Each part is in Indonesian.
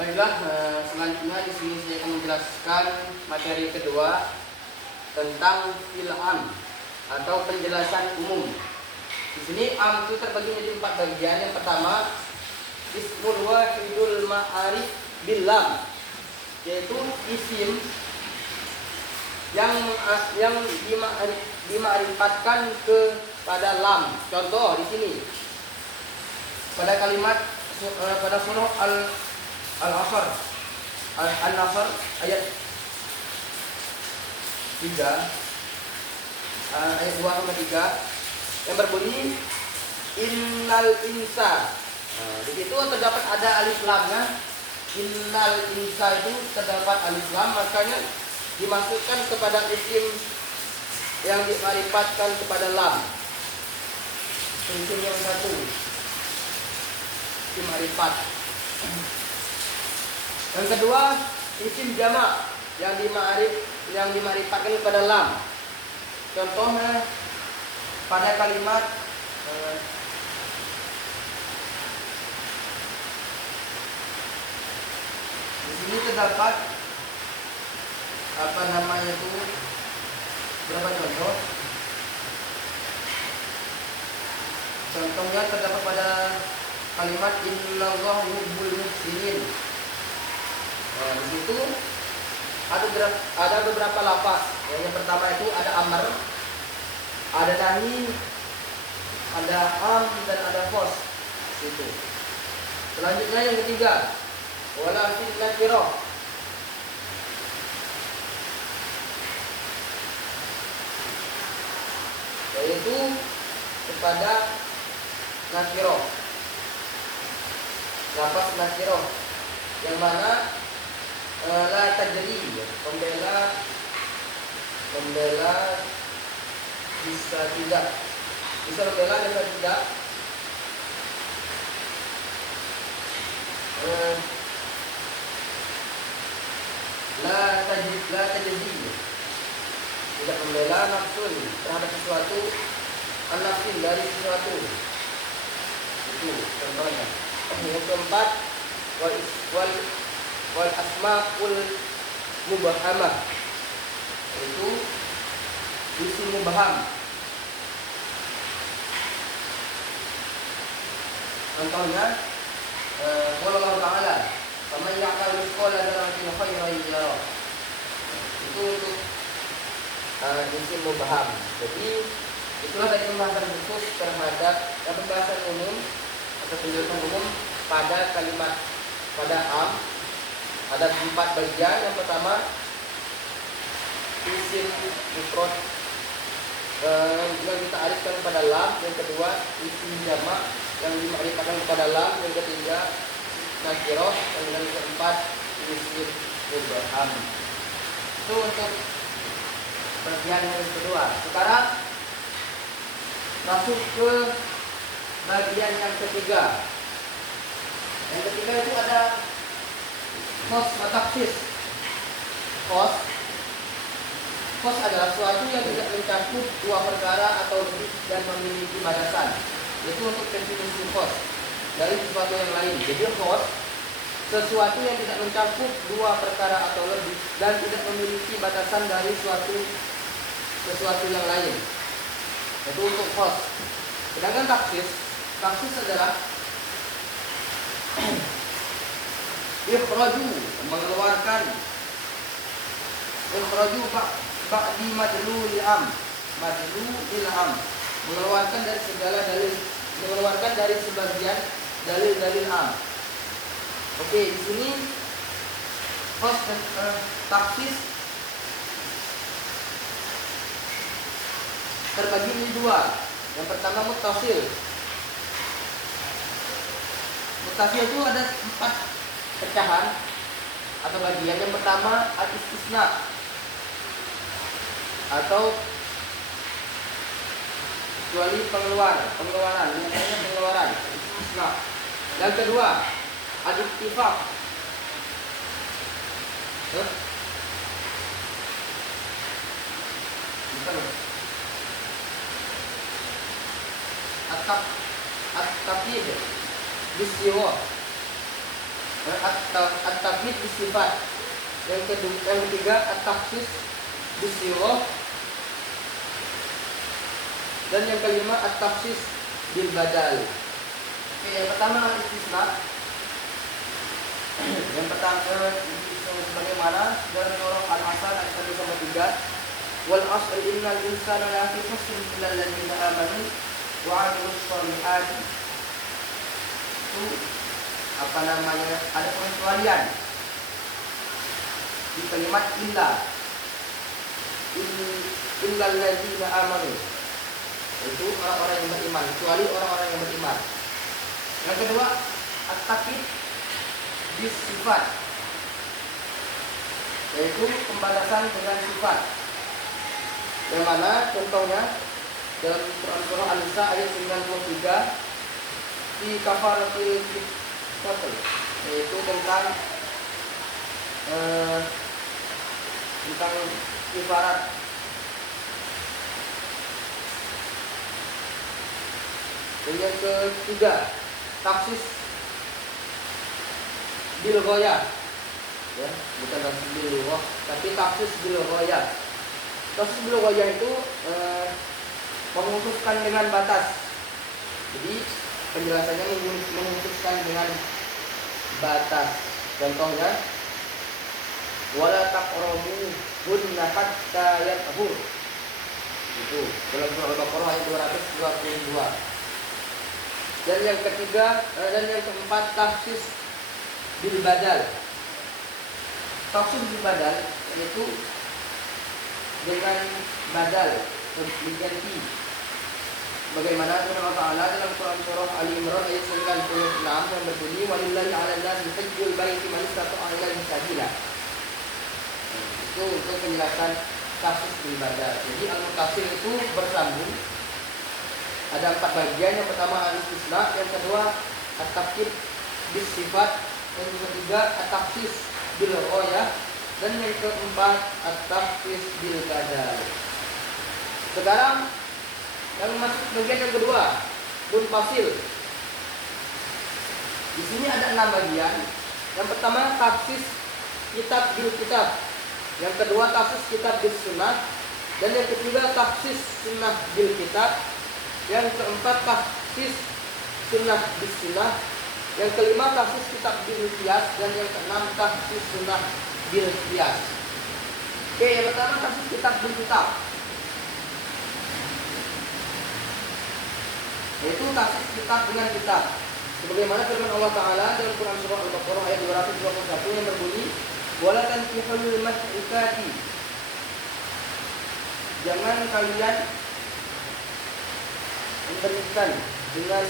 Baiklah, selanjutnya di sini saya akan menjelaskan materi kedua tentang fi'il atau penjelasan umum. Di sini am itu terbagi menjadi 4 bagian. Yang pertama, ismul wahidul ma'arif bil lam, yaitu isim yang dima'rifatkan kepada lam. Contoh di sini pada kalimat pada surah Al-Nasr ayat 3 ayat 2-3 yang berbunyi innal insa. Di situ terdapat ada alif lamnya. Innal insa itu terdapat alif lam, makanya dimasukkan kepada isim yang dima'rifatkan kepada lam. Isim yang satu isim ma'rifat. Yang kedua, isim jamak yang dima'rifatkan kepada lam. Contohnya pada kalimat di sini terdapat apa namanya itu, berapa contoh? Contohnya terdapat pada kalimat innallaha yuhibbul muhsinin. Di situ ada beberapa lafaz. Yang pertama itu ada amr, ada nahi, ada am, dan ada khos. Itu. Selanjutnya yang ketiga, wala fil nakirah. Yaitu kepada nakirah. Lafaz nakirah yang mana la tajri, membela bisa tidak, bisa membela dan bisa tidak. La tajri tidak membela nafsun terhadap sesuatu, an-nafsin dari sesuatu. Itu contohnya. Yang keempat, wal asmaul mubhamah, itu isim mubham. Contohnya Allah Ta'ala faman ya'mal mithqala dzarratin khairan yarah. Itu untuk isim mubham. Jadi itulah tadi pembahasan khusus terhadap pembahasan umum atau penjelasan umum pada kalimat pada am. Ada 4 bagian. Yang pertama, isim mufrad yang kita arifkan kepada lam. Yang kedua, isim jamak yang dima'rifatkan kepada lam. Yang ketiga, nakirah. Dan yang keempat, isim mubham. Itu untuk bagian yang kedua. Sekarang masuk ke bagian yang ketiga. Yang ketiga itu ada khos atau taksis. Khos adalah suatu yang tidak mencakup 2 perkara atau lebih dan memiliki batasan. Itu untuk definisi khos dari sesuatu yang lain. Jadi khos sesuatu yang tidak mencakup 2 perkara atau lebih dan tidak memiliki batasan dari sesuatu yang lain. Itu untuk khos. Sedangkan taksis adalah ikhraju, mengeluarkan. Ikhraju ba'di madlul am, mengeluarkan dari segala dalil, mengeluarkan dari sebagian dalil-dalil am. Oke, di sini khos dan taksis terbagi menjadi 2. Yang pertama muttasil. Muttasil itu ada 4 pecahan atau bagian. Yang pertama al-istisna atau kecuali pengeluaran, biasanya pengeluaran, istisna. Yang kedua al-ittifaq. At-taqyid bisiwa. At-taqyid bisifat. Yang ketiga at-takhsis bisighah. Dan yang kelima at-takhsis bil badal. Oke, yang pertama istisna. Yang pertama sebagaimana dalam surah Al-Asr ayat 1-3, wal 'asri innal insana lafi khusr illa alladziina aamanu wa 'amilus shalihati. Itu ada pengecualian di kalimat illa alladziina aamanu, itu orang-orang yang beriman, kecuali orang-orang yang beriman. Yang kedua at-taqyid bis sifat, yaitu pembatasan dengan sifat. Yang mana contohnya dalam Quran surah An-Nisa ayat 93 di kafaratul qatl, yaitu tentang kifarat. Dan yang ketiga taksis bil ghoyah, ya, bukan taksis bil ghoyah, tapi taksis bil ghoyah. Taksis bil ghoyah itu memutuskan dengan batas. Jadi penjelasannya memutuskan dengan batas. Contohnya wala taqrabu hunna hatta yathur. Itu dalam surah Al-Baqarah ayat 222. Dan yang ketiga dan yang keempat taksis bil badal. Taksis bil badal yaitu dengan badal, diganti. Bagaimana firman Allah Ta'ala dalam Quran surah Ali Imran ayat 96 yang berbunyi walillahi 'alan nasi hajjul baiti man istata'a ilaihi sabila. Itu untuk penjelasan taksis bil badal. Jadi al-mutassil itu bersambung. Ada 4 bagian. Yang pertama al-istisna, yang kedua at-taqyid bis sifat, yang ketiga at-takhsis bil ghoyah, dan yang keempat at-takhsis bil badal. Sekarang yang masuk bagian yang kedua, munfasil. Di sini ada 6 bagian. Yang pertama takhsis kitab bil kitab, yang kedua takhsis kitab bil sunnah, dan yang ketiga takhsis sunnah bil kitab, yang keempat takhsis sunnah bil sunnah, yang kelima takhsis kitab bil qiyas, dan yang keenam takhsis sunnah bil qiyas. Oke, yang pertama takhsis kitab bil kitab, yaitu takhsis kitab dengan kitab. Sebagaimana firman Allah Ta'ala dalam Quran surah Al-Baqarah ayat 221 yang berbunyi wala tankihul musyrikati, jangan kalian memberikan dengan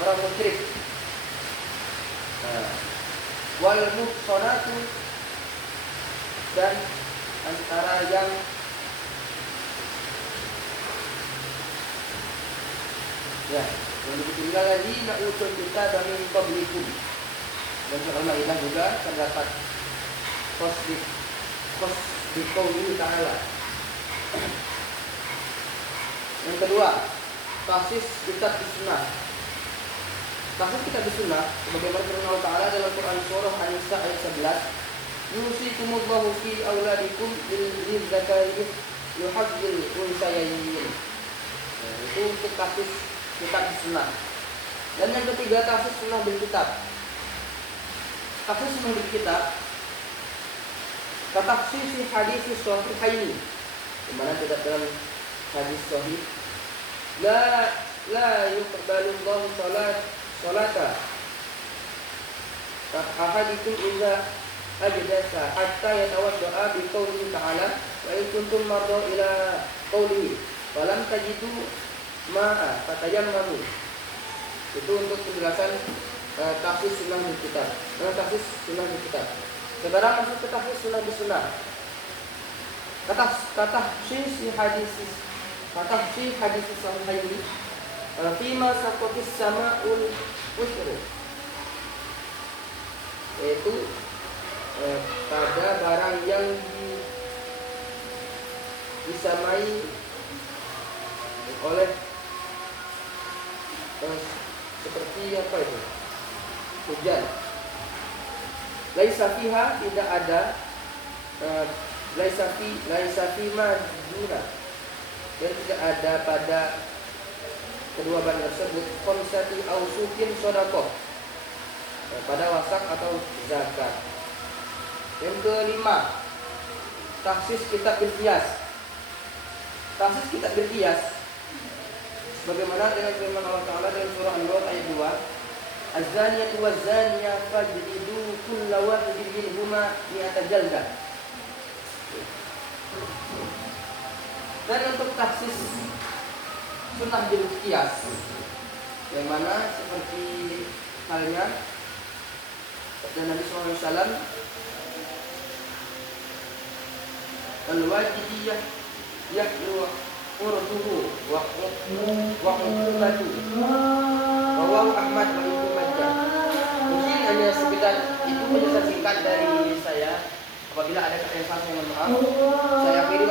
orang musyrik. Wal muhsanatu, dan antara yang begitu lagi nak usul kita dari publikum. Dan surah Al-Maidah juga terdapat kos di qauli ta'ala. Yang kedua, takhsis kitab sunnah. Takhsis kitab sunnah sebagaimana firman Allah Ta'ala dalam Quran surah An-Nisa ayat 11, yusikumullahu fi auladikum lizzakari yuhazzil unsayayn. Itu untuk takhsis kitab sunnah. Dan yang ketiga takhsis sunnah bil kitab. Takhsis sunnah bil kitab katakhsis hadis sahihaini, di mana tidak dalam hadis sahih la yuqbalu Allahu salata ahadikum idza ajdasa hatta yatawaddaa bi qoulihi ta'ala wa in kuntum marda ila qoulihi wa lam tajidu ma'a fatayammamu. Itu untuk penjelasan takhsis sunnah bil kitab. Takhsis sunnah bil kitab. Sekarang masuk ke takhsis sunnah bil sunnah. Takhsis hadis sahihaini fima saqatis sama'ul usyru, yaitu pada barang yang disamai oleh seperti apa itu? Hujan. Laisa fiha, tidak ada, laisa fi majuna, dan tidak ada pada kedua barang tersebut khamsati ausukin shadaqah, pada wasak atau zakat. Yang kelima, taksis kitab berkias. Taksis kitab berkias bagaimana dengan firman Allah Ta'ala dalam surah An-Nur ayat 2, Az-zaniyatu waz-zaniya fajlidu kulla wahidin minhuma mi'ata jaldah. Dan untuk taksis sunnah bil qiyas, yang mana seperti halnya dan Nabi SAW, al-wajibiyah yahlu urduhu wa qutubatu rawahu Ahmad wa Ibnu Majah. Mungkin hanya sekedar itu penjelasan singkat dari saya. Apabila ada kata yang salah, mohon maaf. Saya akhiri